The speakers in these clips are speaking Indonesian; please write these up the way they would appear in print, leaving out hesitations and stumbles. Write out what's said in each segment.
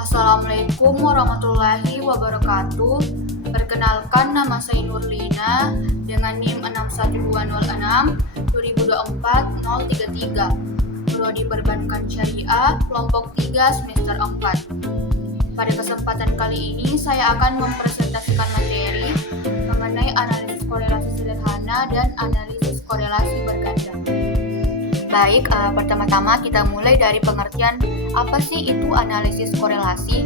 Assalamualaikum warahmatullahi wabarakatuh. Perkenalkan, nama saya Nurlina dengan NIM 61206 2024-033. Prodi Perbankan Syariah, kelompok 3 semester 4. Pada kesempatan kali ini saya akan mempresentasikan materi mengenai analisis korelasi sederhana dan analisis korelasi berganda. Baik, pertama-tama kita mulai dari pengertian apa sih itu analisis korelasi.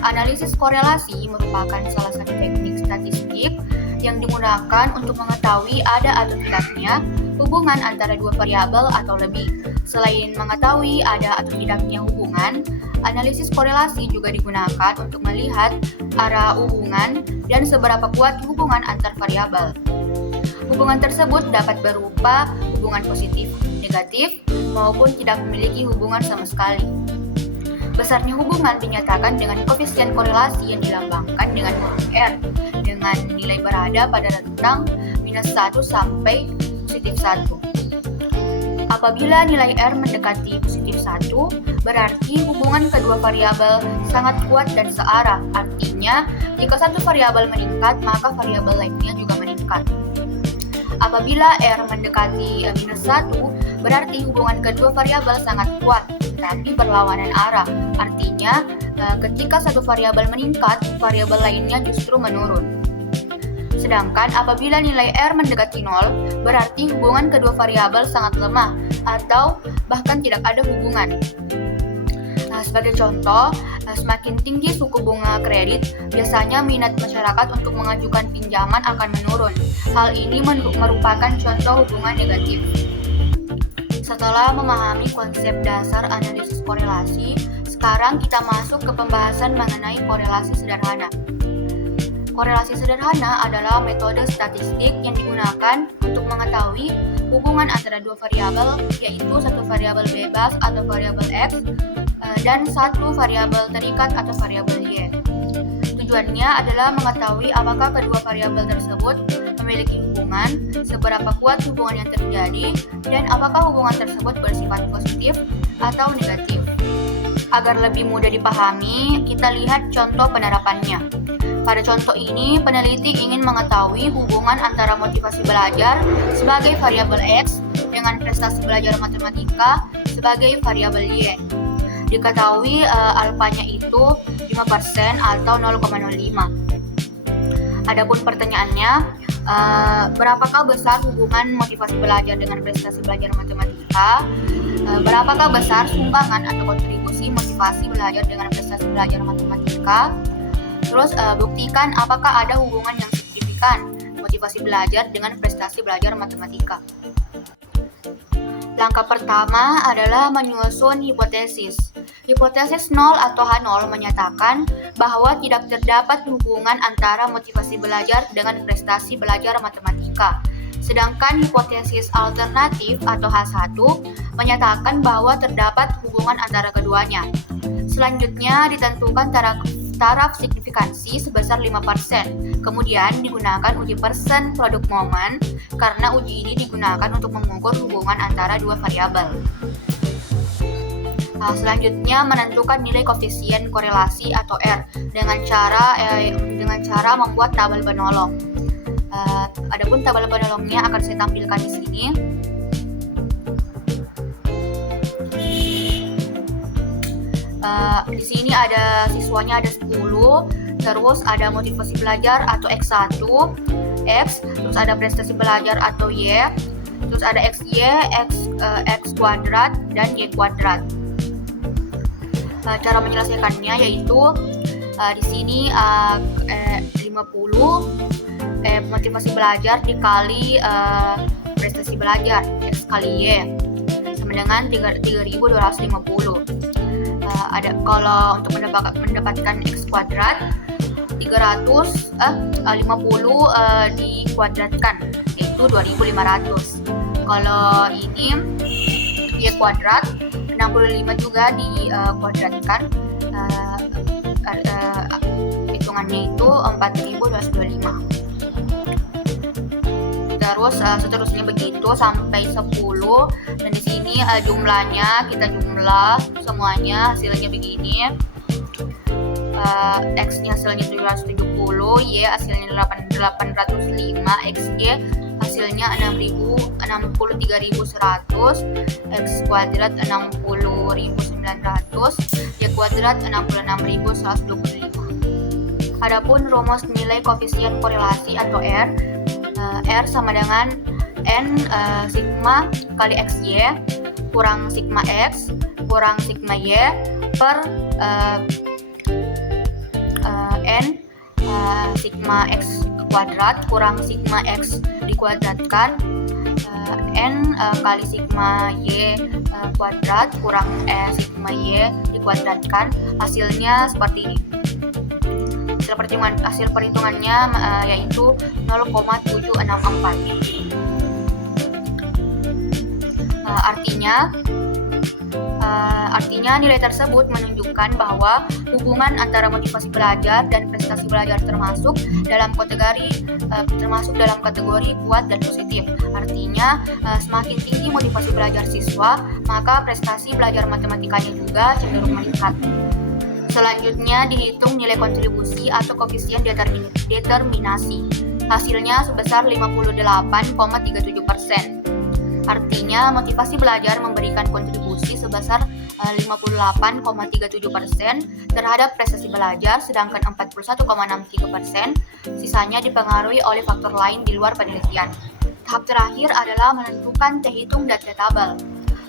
Analisis korelasi merupakan salah satu teknik statistik yang digunakan untuk mengetahui ada atau tidaknya hubungan antara dua variabel atau lebih. Selain mengetahui ada atau tidaknya hubungan, analisis korelasi juga digunakan untuk melihat arah hubungan dan seberapa kuat hubungan antar variabel. Hubungan tersebut dapat berupa hubungan positif, negatif, maupun tidak memiliki hubungan sama sekali. Besarnya hubungan dinyatakan dengan koefisien korelasi yang dilambangkan dengan huruf R, dengan nilai berada pada rentang -1 sampai +1. Apabila nilai R mendekati +1, berarti hubungan kedua variabel sangat kuat dan searah. Artinya, jika satu variabel meningkat, maka variabel lainnya juga meningkat. Apabila R mendekati -1, berarti hubungan kedua variabel sangat kuat, tapi berlawanan arah. Artinya, ketika satu variabel meningkat, variabel lainnya justru menurun. Sedangkan apabila nilai R mendekati 0, berarti hubungan kedua variabel sangat lemah, atau bahkan tidak ada hubungan. Sebagai contoh, semakin tinggi suku bunga kredit, biasanya minat masyarakat untuk mengajukan pinjaman akan menurun. Hal ini merupakan contoh hubungan negatif. Setelah memahami konsep dasar analisis korelasi, sekarang kita masuk ke pembahasan mengenai korelasi sederhana. Korelasi sederhana adalah metode statistik yang digunakan untuk mengetahui hubungan antara dua variabel, yaitu satu variabel bebas atau variabel X dan satu variabel terikat atau variabel Y. Tujuannya adalah mengetahui apakah kedua variabel tersebut memiliki hubungan, seberapa kuat hubungan yang terjadi, dan apakah hubungan tersebut bersifat positif atau negatif. Agar lebih mudah dipahami, kita lihat contoh penerapannya. Pada contoh ini, peneliti ingin mengetahui hubungan antara motivasi belajar sebagai variabel X dengan prestasi belajar matematika sebagai variabel Y. Diketahui alfanya itu 5% atau 0,05. Adapun pertanyaannya, berapakah besar hubungan motivasi belajar dengan prestasi belajar matematika? Berapakah besar sumbangan atau kontribusi motivasi belajar dengan prestasi belajar matematika? Terus buktikan apakah ada hubungan yang signifikan motivasi belajar dengan prestasi belajar matematika. Langkah pertama adalah menyusun hipotesis. Hipotesis 0 atau H0 menyatakan bahwa tidak terdapat hubungan antara motivasi belajar dengan prestasi belajar matematika. Sedangkan hipotesis alternatif atau H1 menyatakan bahwa terdapat hubungan antara keduanya. Selanjutnya ditentukan taraf signifikansi sebesar 5%. Kemudian digunakan uji persen produk momen karena uji ini digunakan untuk mengukur hubungan antara dua variabel. Selanjutnya menentukan nilai koefisien korelasi atau R dengan cara membuat tabel penolong. Adapun tabel penolongnya akan saya tampilkan di sini. Di sini ada siswanya ada 10, terus ada motivasi belajar atau X1, X, terus ada prestasi belajar atau Y, terus ada XY, X kuadrat, dan Y kuadrat. Cara menyelesaikannya yaitu di sini 50 motivasi belajar dikali prestasi belajar X kali Y sama dengan 3250. Kalau untuk mendapatkan X kuadrat 50 dikuadratkan yaitu 2500. Kalau ini Y kuadrat 65 juga dikuadratkan, hitungannya itu 4225. Terus seterusnya begitu sampai 10, dan di sini jumlahnya kita jumlah semuanya, hasilnya begini. X-nya hasilnya 770, Y hasilnya 805, XY hasilnya 63.100, X kuadrat 60.900, Y kuadrat 66.125. Adapun rumus nilai koefisien korelasi atau R, R sama dengan N sigma kali XY kurang sigma X kurang sigma Y per N sigma X kuadrat kurang sigma X dikuadratkan N kali sigma Y kuadrat kurang sigma Y dikuadratkan. Hasilnya seperti ini. Hasil perhitungannya yaitu 0,764. Artinya nilai tersebut menunjukkan bahwa hubungan antara motivasi belajar dan prestasi belajar termasuk dalam kategori kuat dan positif. Artinya semakin tinggi motivasi belajar siswa, maka prestasi belajar matematikanya juga cenderung meningkat. Selanjutnya dihitung nilai kontribusi atau koefisien determinasi. Hasilnya sebesar 58,37%. Artinya motivasi belajar memberikan kontribusi sebesar 58,37% terhadap prestasi belajar, sedangkan 41,63% sisanya dipengaruhi oleh faktor lain di luar penelitian. Tahap terakhir adalah menentukan T hitung dan T tabel.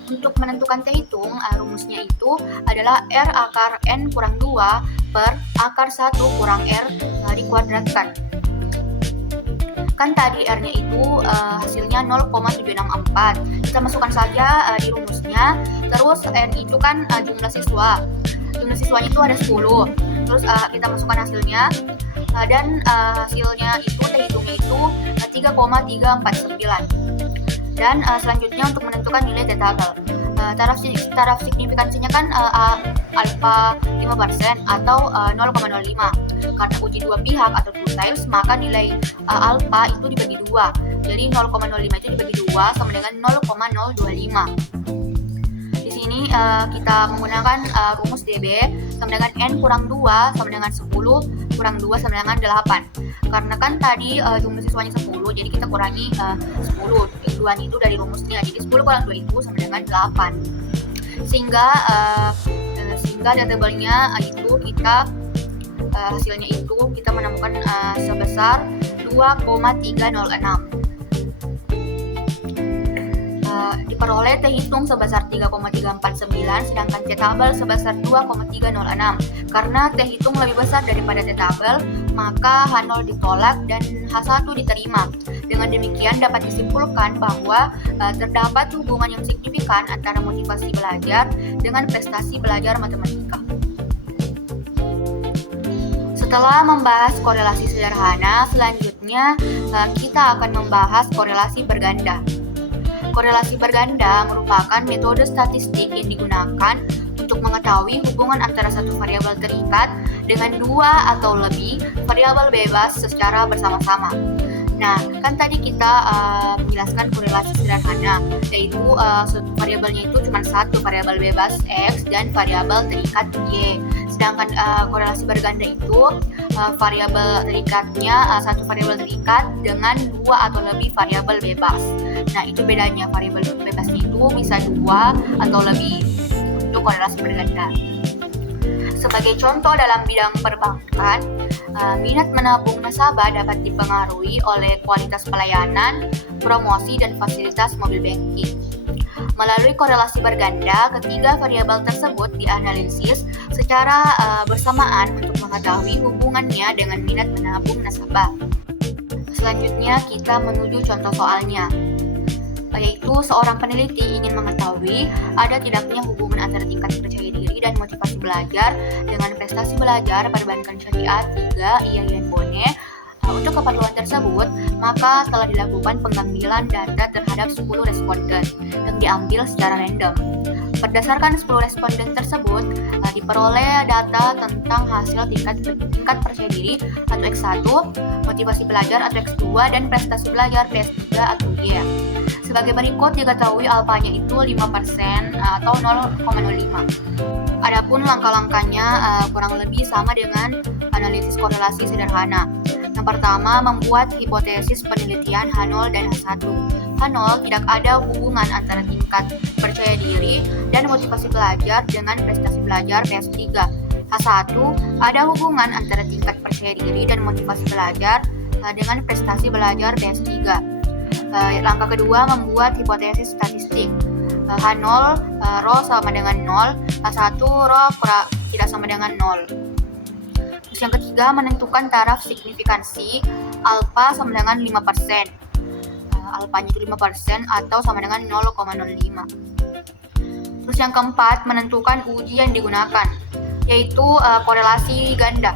Untuk menentukan T hitung, rumusnya itu adalah R akar N kurang 2 per akar 1 kurang R dikuadratkan. Kan tadi R-nya itu hasilnya 0,764. Kita masukkan saja di rumusnya. Terus N itu kan jumlah siswa. Jumlah siswanya itu ada 10. Terus kita masukkan hasilnya. Dan hasilnya itu T hitungnya itu 3,349. Dan selanjutnya untuk menentukan nilai T tabel. Taraf signifikansinya kan alfa 5% atau 0,05. Karena uji dua pihak atau two times, maka nilai alfa itu dibagi 2. Jadi 0,05 itu dibagi 2 sama dengan 0,025. Di sini kita menggunakan rumus DB sama dengan N kurang 2 sama dengan 10 kurang 2 sama dengan 8. Karena kan tadi jumlah siswanya 10, jadi kita kurangi 10. Tujuan itu dari rumusnya, jadi 10 kurang 2 itu sama dengan 8. Sehingga tabelnya itu kita hasilnya itu kita menemukan sebesar 2,306. Diperoleh T hitung sebesar 3,349, sedangkan T tabel sebesar 2,306. Karena T hitung lebih besar daripada T tabel, maka H0 ditolak dan H1 diterima. Dengan demikian dapat disimpulkan bahwa terdapat hubungan yang signifikan antara motivasi belajar dengan prestasi belajar matematika. Setelah membahas korelasi sederhana, selanjutnya kita akan membahas korelasi berganda. Korelasi berganda merupakan metode statistik yang digunakan untuk mengetahui hubungan antara satu variabel terikat dengan dua atau lebih variabel bebas secara bersama-sama. Nah, kan tadi kita menjelaskan korelasi sederhana, yaitu variabelnya itu cuma satu, variabel bebas X dan variabel terikat Y. Sedangkan korelasi berganda itu variabel terikatnya satu variabel terikat dengan dua atau lebih variabel bebas. Nah, itu bedanya, variabel bebasnya itu bisa dua atau lebih. Itu korelasi berganda. Sebagai contoh dalam bidang perbankan, minat menabung nasabah dapat dipengaruhi oleh kualitas pelayanan, promosi, dan fasilitas mobil banking. Melalui korelasi berganda, ketiga variabel tersebut dianalisis secara bersamaan untuk mengetahui hubungannya dengan minat menabung nasabah. Selanjutnya kita menuju contoh soalnya, yaitu seorang peneliti ingin mengetahui ada tidaknya hubungan antara tingkat percaya diri dan motivasi belajar dengan prestasi belajar perbankan syariah 3 IAIN Bone. Untuk keperluan tersebut, maka telah dilakukan pengambilan data terhadap 10 responden yang diambil secara random. Berdasarkan 10 responden tersebut, diperoleh data tentang hasil tingkat percaya diri atau X1, motivasi belajar atau X2, dan prestasi belajar PS3 atau Y. Sebagai berikut diketahui alfanya itu 5% atau 0,05. Adapun langkah-langkahnya kurang lebih sama dengan analisis korelasi sederhana. Yang pertama, membuat hipotesis penelitian H0 dan H1. H0, tidak ada hubungan antara tingkat percaya diri dan motivasi belajar dengan prestasi belajar PS3. H1, ada hubungan antara tingkat percaya diri dan motivasi belajar dengan prestasi belajar PS3. Langkah kedua, membuat hipotesis statistik. H0 rho sama dengan 0, H1 rho tidak sama dengan 0. Terus yang ketiga, menentukan taraf signifikansi alfa sama dengan 5%. Alfanya itu 5% atau sama dengan 0,05. Terus yang keempat, menentukan uji yang digunakan, yaitu korelasi ganda.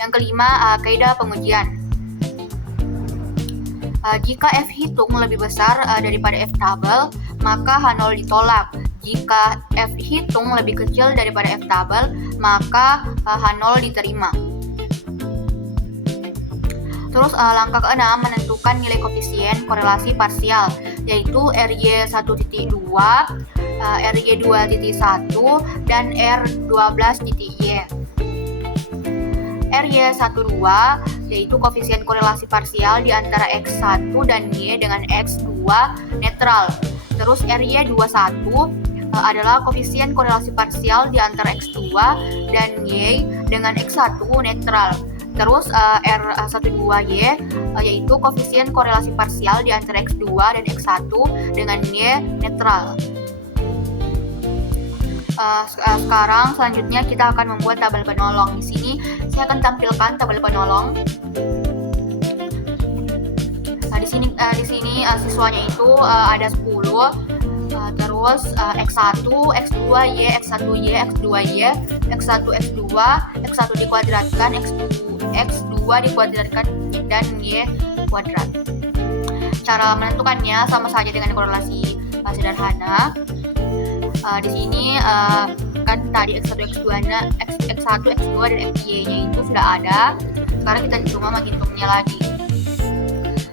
Yang kelima, kaidah pengujian. Jika F hitung lebih besar daripada F tabel, maka H0 ditolak. Jika F hitung lebih kecil daripada F tabel, maka H0 diterima. Terus langkah ke-6, menentukan nilai koefisien korelasi parsial, yaitu RY1.2, RY2.1, dan R12.Y. RY12 yaitu koefisien korelasi parsial di antara X1 dan Y dengan X2 netral. Terus RY21 adalah koefisien korelasi parsial di antara X2 dan Y dengan X1 netral. Terus R12Y yaitu koefisien korelasi parsial di antara X2 dan X1 dengan Y netral. Sekarang selanjutnya kita akan membuat tabel penolong. Di sini saya akan tampilkan tabel penolong. Di sini siswanya itu ada 10. Terus X1, X2Y, X1Y, X2Y, X1, X2, X1 dikuadratkan, X2 dikuadratkan, dan Y kuadrat. Cara menentukannya sama saja dengan korelasi sederhana. Di sini kan tadi X1, X2-nya, X1, X2 dan XY-nya itu sudah ada. Sekarang kita cuma menghitungnya lagi.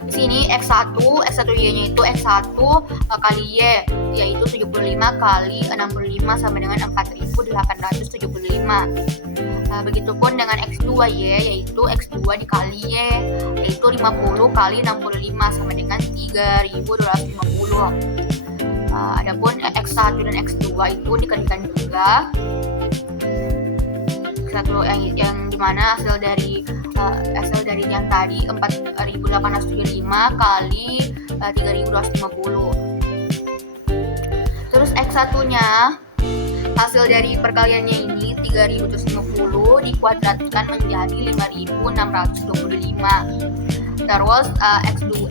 Di sini X1, X1Y-nya itu X1 kali Y, yaitu 75 kali 65 sama dengan 4875. Begitupun dengan X2Y, yaitu X2 dikali Y, yaitu 50 kali 65 sama dengan 3250. Adapun X1 dan X2 itu dikalikan juga. X1 yang dimana hasil dari yang tadi 4875 kali 3250. Terus X1-nya hasil dari perkaliannya ini 3250 dikuadratkan menjadi 5625. Terus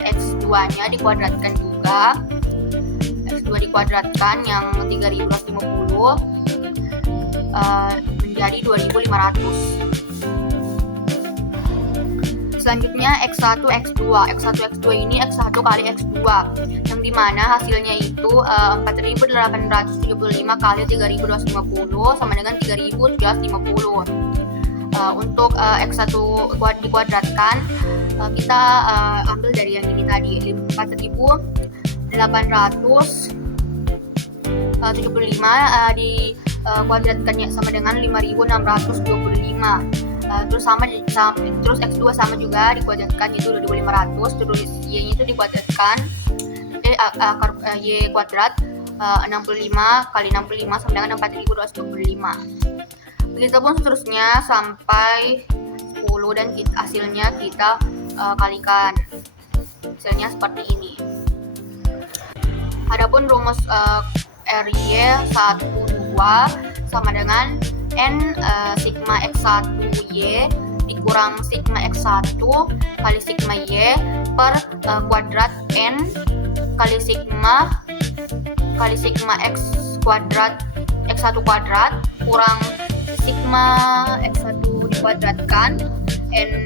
X2-nya dikuadratkan juga. X2 dikuadratkan yang 3250 menjadi 2500. Selanjutnya X1, X2. X1, X2 ini X1 kali X2 yang dimana hasilnya itu 4875 kali 3250 sama dengan 3750. Untuk X1 dikuadratkan kita ambil dari yang ini tadi 4875 dikuadratkannya sama dengan 5625. Terus X2 sama juga dikuadratkan itu 2500, terus Y-nya itu dikuadratkan Y kuadrat 65 kali 65 sama dengan 4225. Begitupun seterusnya sampai 10 dan hasilnya kita kalikan. Hasilnya seperti ini. Adapun rumus RY12 sama dengan N sigma X1Y dikurang sigma X1 kali sigma Y per kuadrat N kali sigma X kuadrat X1 kuadrat kurang sigma X1 dikuadratkan N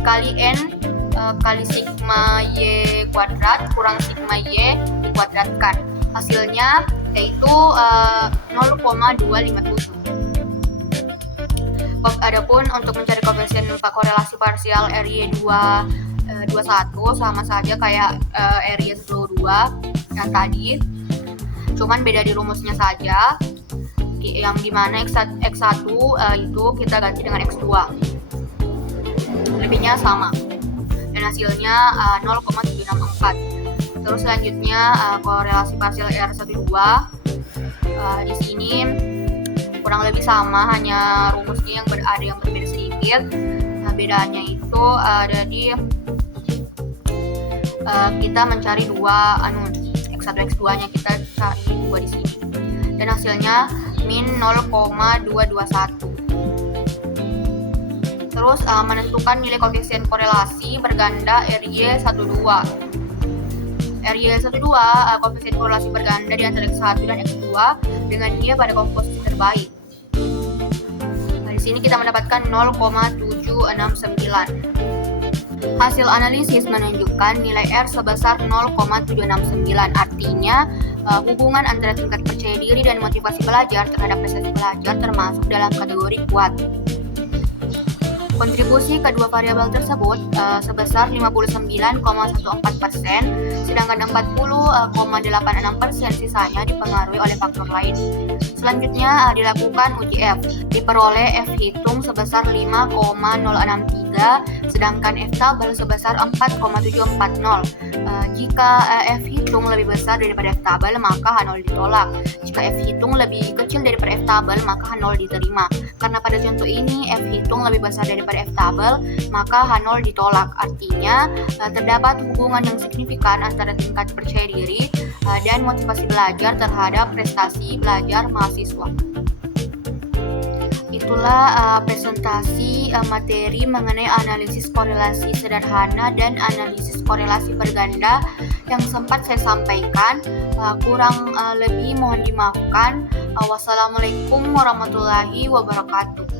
dikali N kali sigma Y kuadrat kurang sigma Y dikuadratkan. Hasilnya yaitu 0,257. Adapun untuk mencari koefisien korelasi parsial RY21 sama saja kayak RY12 yang tadi, cuman beda di rumusnya saja. yang dimana X1 itu kita ganti dengan X2. Lebihnya sama. Dan hasilnya 0,764. Terus selanjutnya korelasi parsial R12. Di sini kurang lebih sama, hanya rumusnya ada yang berbeda sedikit. Nah, bedanya itu ada di kita mencari dua X1 X2 nya kita cari dua di sini. Dan hasilnya min 0,221. Terus menentukan nilai koefisien korelasi berganda RY12. RY12 koefisien korelasi berganda di antara X1 dan X2 dengan dia pada komposisi terbaik. Nah, di sini kita mendapatkan 0,769. Hasil analisis menunjukkan nilai R sebesar 0,769. Artinya hubungan antara tingkat percaya diri dan motivasi belajar terhadap prestasi belajar termasuk dalam kategori kuat. Kontribusi kedua variabel tersebut sebesar 59,14%, sedangkan 40,86% sisanya dipengaruhi oleh faktor lain. Selanjutnya dilakukan uji F. Diperoleh F hitung sebesar 5,063, sedangkan F tabel sebesar 4,740. Jika F hitung lebih besar daripada F tabel, maka H0 ditolak. Jika F hitung lebih kecil daripada F tabel, maka H0 diterima. Karena pada contoh ini F hitung lebih besar daripada F tabel, maka H0 ditolak. Artinya terdapat hubungan yang signifikan antara tingkat percaya diri dan motivasi belajar terhadap prestasi belajar mahasiswa. Itulah presentasi materi mengenai analisis korelasi sederhana dan analisis korelasi berganda yang sempat saya sampaikan. Kurang lebih mohon dimaafkan. Wassalamualaikum warahmatullahi wabarakatuh.